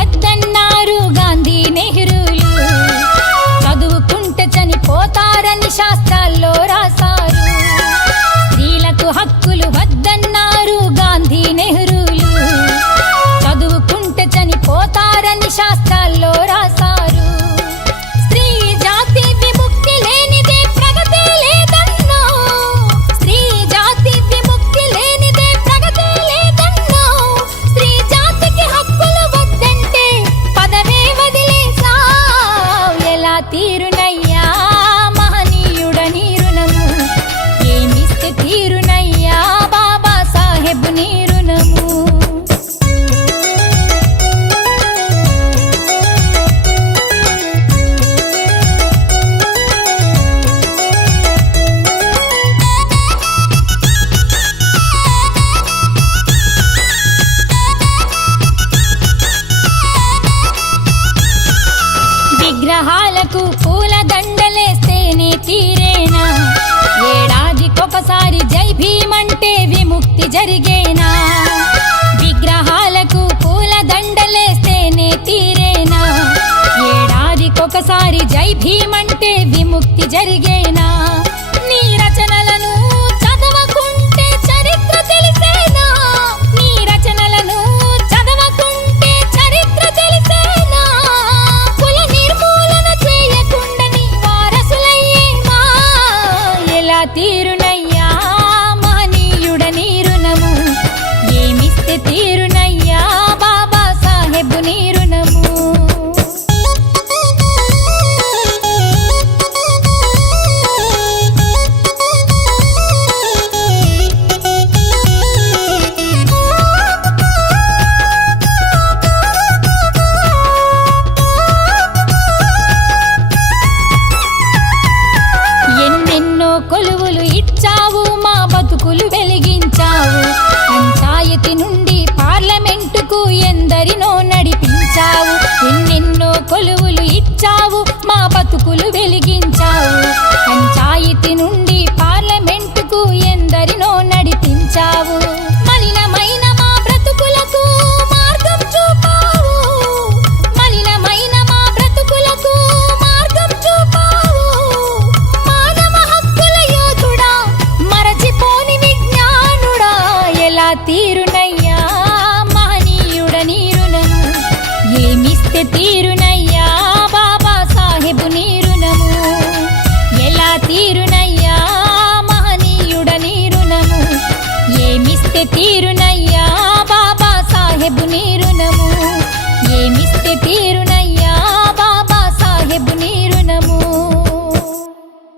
వద్దన్నారు గాంధీ నెహ్రూలు. చదువుకుంటే చనిపోతారని శాస్త్రాల్లో రాశారు. స్త్రీలకు హక్కులు వద్దన్నారు గాంధీ నెహ్రూలు. చదువుకుంటే చనిపోతారని శాస్త్రాల్లో రాశారు. స్త్రీ జాతి విముక్తి లేనిదే ప్రగతి లేదన్నో. స్త్రీ జాతి విముక్తి లేనిదే ప్రగతి లేదన్నో. స్త్రీ జాతికి హక్కులు వద్దంటే పదవే వదిలేసావ్. ఎలా తీరునయ్యా మహనీయుడని రుణము, ఏమిస్తే తీరునయ్యా బాబా సాహెబ్ నీ రుణము. విగ్రహాలకు పూల దండలేస్తేనే తీరేనా? ఏడాదికొకసారి జై భీమ్ అంటే విముక్తి జరిగేనా? విగ్రహాలకు పూల దండలేస్తేనే తీరేనా? ఏడాదికొకసారి జై భీమ్ అంటే విముక్తి జరిగేనా? నీ రచనలను చదవకుంటే చరిత్ర తెలిసేనా? నీ రచనలను చదవకుంటే చరిత్ర తెలిసేనా? కుల నిర్మూలన చేయకుండా నీ వారసులయ్యేమా? ఎలా తీరునయ్యా మహనీయుడని రుణము, ఏమిస్తే తీరునయ్యా బాబా సాహెబ్ నీ రుణము. ఎన్నెన్నో కొలువులు ఇచ్చావు, మా బతుకులు వెలిగించావు. పంచాయతీ నుండి పార్లమెంటుకు ఎందరినో నడిపించావు. ఎన్నెన్నో కొలువులు ఇచ్చావు, మా బతుకులు వెలిగించావు. పంచాయతీ నుండి పార్లమెంటుకు ఎందరినో నడిపించావు. మలినమైన మా బ్రతుకులకు మార్గం చూపావు. మలినమైన మా బ్రతుకులకు మార్గం చూపావు. మానవ హక్కుల యోధుడా, మరచిపోని విజ్ఞానుడా, ఎలా తీరు